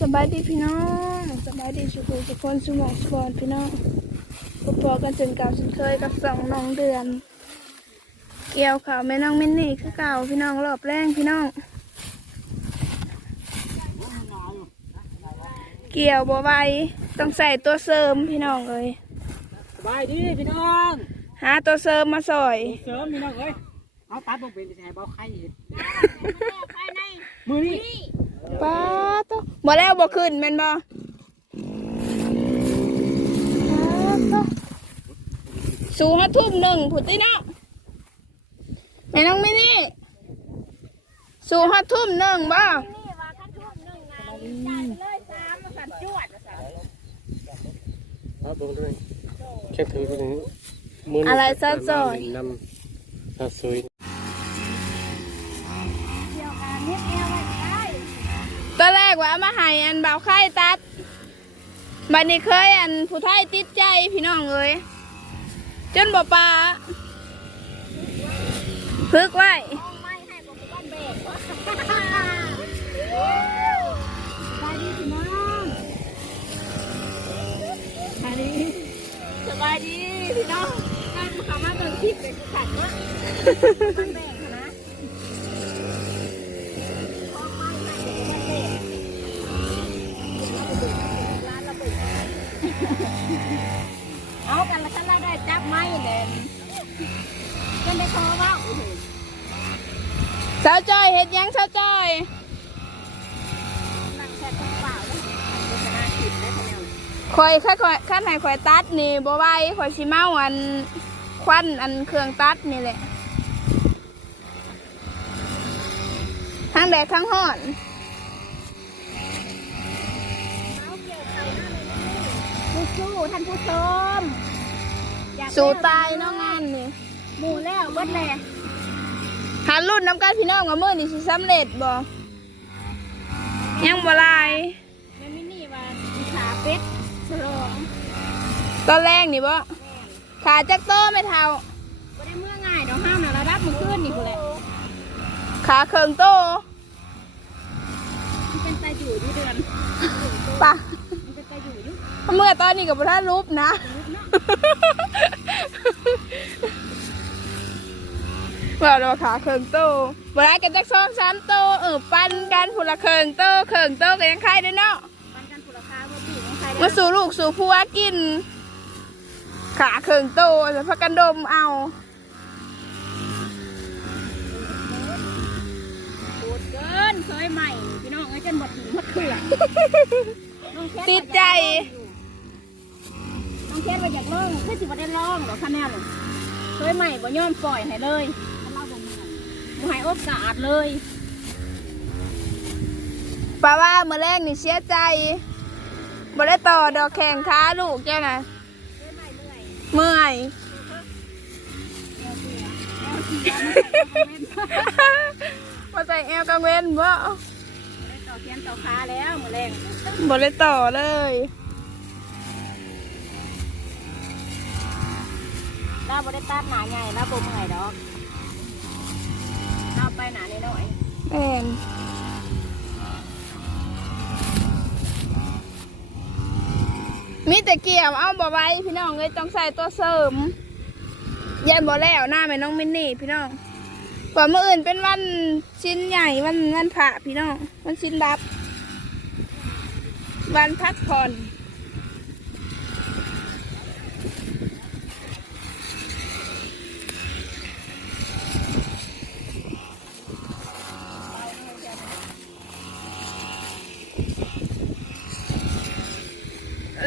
สบายดีพี่น้องสบายดีสุขุสุขคนสุหมองสุบอนพี่น้องพบพอกันจนเก่าจนเคยกับสองน้องเดือน เกี่ยวข่าวแม่น้องมินนี่คือเก่าพี่น้องรอบแรงพี่น้อง เกี่ยวบ่ไหวต้องใส่ตัวเสริมพี่น้องเอ้ยสบายดีพี่น้องหาตัวเสริมมาสอย เสริมพี่น้องเอ้ยเอาตัดบ่เป็นจะให้เบาไข่เห็ดมือนี่ ป้าตัวบ่แล้วบ่ขึ้นแม่นบ่ป๊าดตัวสู่ห้าทุ่มหนึ่งผุดติเนาะแม่น้องมินี่สู่ห้าทุ่มหนึ่งบ่ครับผมด้วยแค่ถือไปถึงมืออะไรซะจอยนำตาสวย กว่าเอามาให้อันเบาไข่ตัดบัดนี้เคยอันผู้ไทยติดใจพี่น้องเอ้ยจนบ่ปลาพึกไว้สบายดีพี่น้องนั่งขามาเดินทิพย์เป็นขันว่ะ เอากันแล้วฉันได้จับไม้เลยฉันได้คอว่าสาวจอยเฮ็ดยังสาวจอยนั่งแค่ตัวเปล่าเลยเป็นชนะขิดได้คะแนนข่อยข้าข่อยข้าไหนข่อยตัดนี่บ่ไหวข่อยสิเมาอันควันอันเครื่องตัดนี่แหละทั้งแดดทั้งห้อน สู้ๆท่าน ผู้ชมอยกสู่ตายเน้องงานนี่หมู่แล้วเบิดเลยหารุ่นน้ำกันพี่น้องกับมือนี่สิสำเร็จบ่ยังบ่ลาย แม่มินี่ว่าอีขาเป็ดสลองตอนแรกนี่บ่ขาจักโตไม่เท่าบ่ได้เมื่อง่ายดอกห้ามน่ะระดับมือขึ้นนี่พุ่นแหละขาเคิงโต มันเป็นตาอยู่ที่เดือน ปะ เมื่อตอนนี้กับพระรูปนะว่าเราขาเคิงโตเวลากันจักสองสามโตเออปันกันพุละเคิงโตเคิงโตก็ยังใครได้เนาะปันกันผู้ราคาบ่ปีของใครมาสู่ลูกสู่ผัวกิน ขาเคิงโตจะพักกันดมเอาโคตรเกินเคยใหม่พี่น้องไอ้ยจนบ่ถึงมะเขือน้องแคทติดใจ น้องแคทว่าอยากลองคือสิบ่ได้ลองดอกคะแนนเคยใหม่บ่ยอมปล่อยให้เลยเล่าบ่มือนบ่ให้โอกาสเลยป้าว่าเมื่อแรกนี่เสียใจบ่ได้ต่อดอกแข่งค้าลูกแกนะเมื่อยเมื่อยแอวเสียแอวเสียมันเป็นคอมเมนต์มาใส่แอลกังเวนบ่ได้ต่อแขนต่อขาแล้วเมื้อแรงบ่ได้ต่อเลย เราบ่ได้ตัดหนาใหญ่เราบ่เมื่อยดอกเราไปหนาน้อยแม่นมีแต่เกี่ยวเอาบ่ไว้พี่น้องเลยต้องใส่ตัวเสริมยันบ่แล้วหน้าแม่น้องมินนี่พี่น้องกว่าเมื่ออื่นเป็นวันชิ้นใหญ่วันวันพระพี่น้องวันชิ้นรับ วันพักผ่อน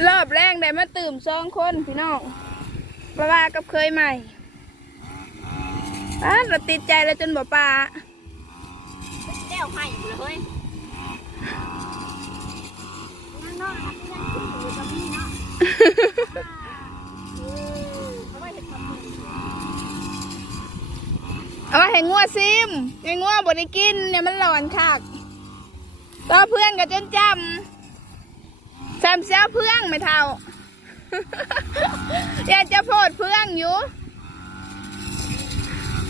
รอบแรกได้มาตื่มสองคนพี่น้องปลาว่ากับเคยใหม่อะเราติดใจแล้วจนบ่ปลาๆแก้วให้อยู่เลยนั่งนอกนะที่นั่งขึ้นอยู่กับพี่เนาะเพราะว่าเห็นความมือเอามาให้งัวซิมให้งัวบ่ได้กินเนี่ยมันหลอนคักต่อเพื่อนกับจนจำ จำเสียเพื่องไม่เท่าอยากจะโพดเพื่องอยู่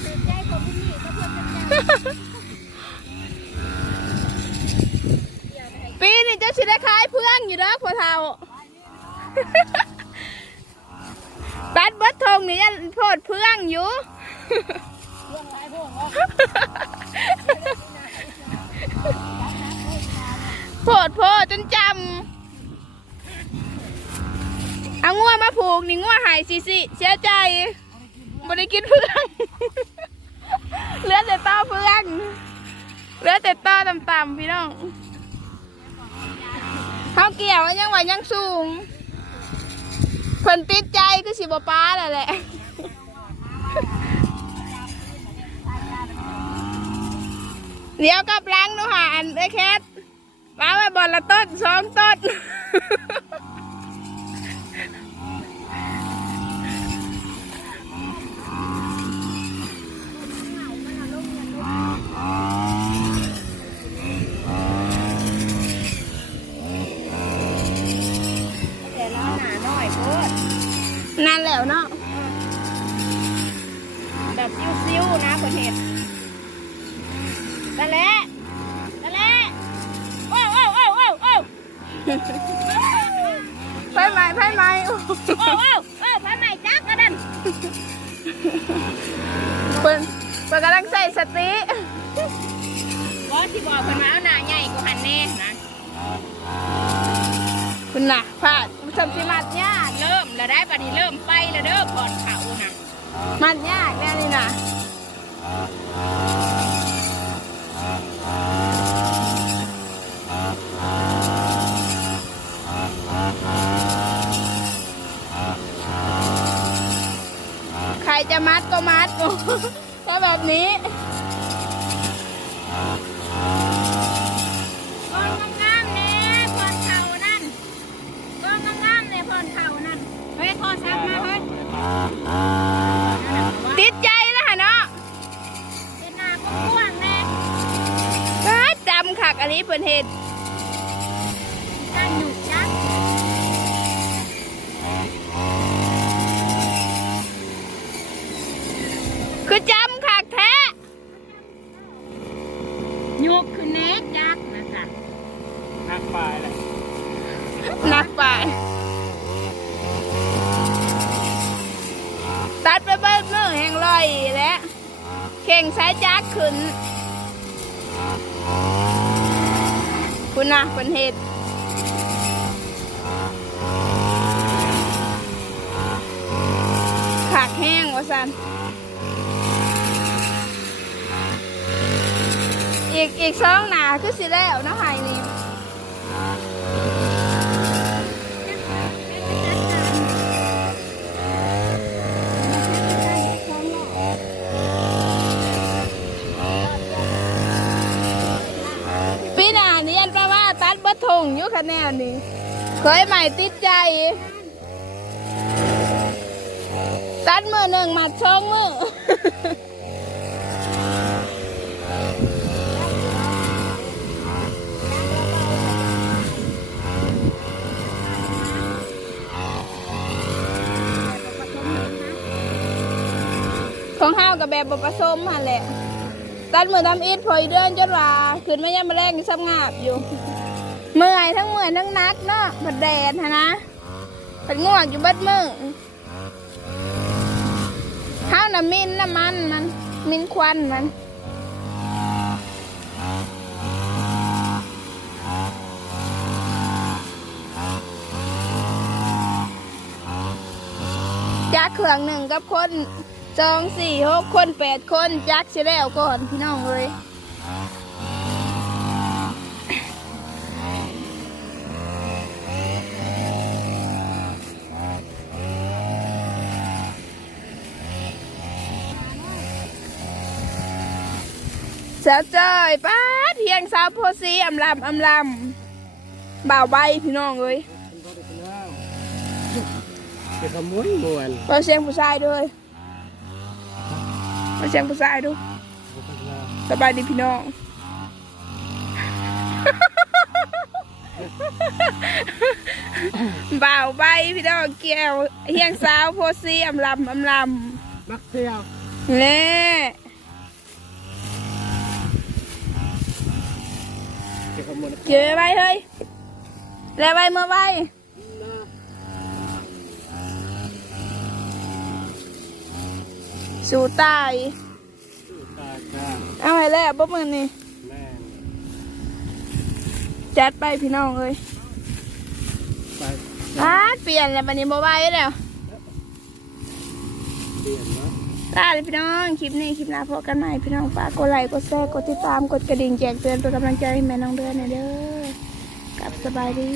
ตื่นใจของพี่นี่เพื่อนกันจังปีนี้เจ้าชิได้ขายเพื่องอยู่เด้อพ่อเฒ่าตัดเบิดทงนี่ยันโพดเพื่องอยู่โพดโพดจนจำ ผูกนี่งัวหายสิสิเสียใจบ่ได้กินเพื่องเหลือแต่ต้อเพื่องเหลือแต่ต้อต่ำๆพี่น้องเขาเกี่ยวยังว่ายังสูงคนติดใจก็สิบป้าแล้วแหละเดี๋ยวกลับล้างดูหาอันไอ้แคทป้าไว้บอลละต้นสองต้น แต่เราหนาน้อยโคตร นั่น แล้วเนาะแบบซิ้วๆนะประเทศนั่นแหละนั่นแหละว้าวว้าวว้าวว้าวว้าวไฟไหม้ไฟไหม้ว้าวว้าวว้าวพันใหม่จักกระดันเพิ่นเพิ่นกำลังใส่สติก็ที่บอกคนมาเอาหนาใหญ่กูหันแน่นะคุณน่ะพลาดทำสิมัดยากเริ่ม แล้วได้ปะนี้เริ่มไปแล้วเด้อผ่อนเขานะมัดยากแน่นี่นะใครจะมัดก็มัดถ้าแบบนี้ ก้อนงามๆเนี่ยผ่อนเขานั่นก้อนงามๆเนี่ยผ่อนเขานั่นเฮ้ยโทรศัพท์มาเฮ้ย ติดใจแล้วฮะเนาะ เป็นหน้ากว้างๆแน่ ก็จำขักอันนี้เพิ่นเห็น ตั้งอยู่จักคือจำขักแท้ยกขึ้นแน่จักนะจ๊ะนักปลายเลยนักไปตัดไปเบิ้ลมือแห่งลอยและเข่งสายจักขึ้นคุณนะเป็นเหตุ ขากแห้งวะสันอีกอีกสองหนาคือสิแล้วนะไห้นี่ปีหน้านี่ยันแปลว่าตัดบัทงอยู่คะแนนนี่เคยใหม่ติดใจ ตัดมือหนึ่งมาช่องมือของห้าวกับแบบบผสมมาแหละ ตัดมือทำอิดพอยเดือนจนว่าขึ้นไม่ยังมาแรงซ้ำงาบอยู่ เมื่อยทั้งเมื่อยทั้งนักเนาะผัดแดดฮะนะผัดง่วงอยู่บัดมือาวน่ะมินน้ำมันมัน มินควันมันจักเครื่องหนึ่งกับคนสองสี่หกคนแปดคนจักสิแล้วก่อนพี่น้องเลยาวจ้อยป้าดเทียงสาวโพสีอำลำอำลำบ่าวใบพี่น้องเอ้ยเป็นขโมยมวนเราเสียงผู้ชายด้วยเราเสียงผู้ชายดูสบายดีพี่น้องบ่าวใบพี่น้องเกี่ยวเฮียงสาวโพสีอำลำอำลมักเที่ยวำเน่ เป็นขโมยเกี่ยวไว้เฮ้ยแล้วไว้เมื่อไว้สู่ตายตาจ้าเอาไว้แล้วบ่มือนี่แม่จัดไปพี่น้องเอ้ยไปอ่าเปลี่ยนแล้วบัดนี้บ่ไหว้แล้วเปลี่ยน เนาะลาเลยพี่น้อง คลิปนี้คลิปหน้าพบกันใหม่พี่น้องฝากกดไลค์กดแชร์กดติดตามกดกระดิ่งแจ้งเตือนเป็นกำลังใจให้แม่น้องเดือนหน่อยเด้อกลับสบายดี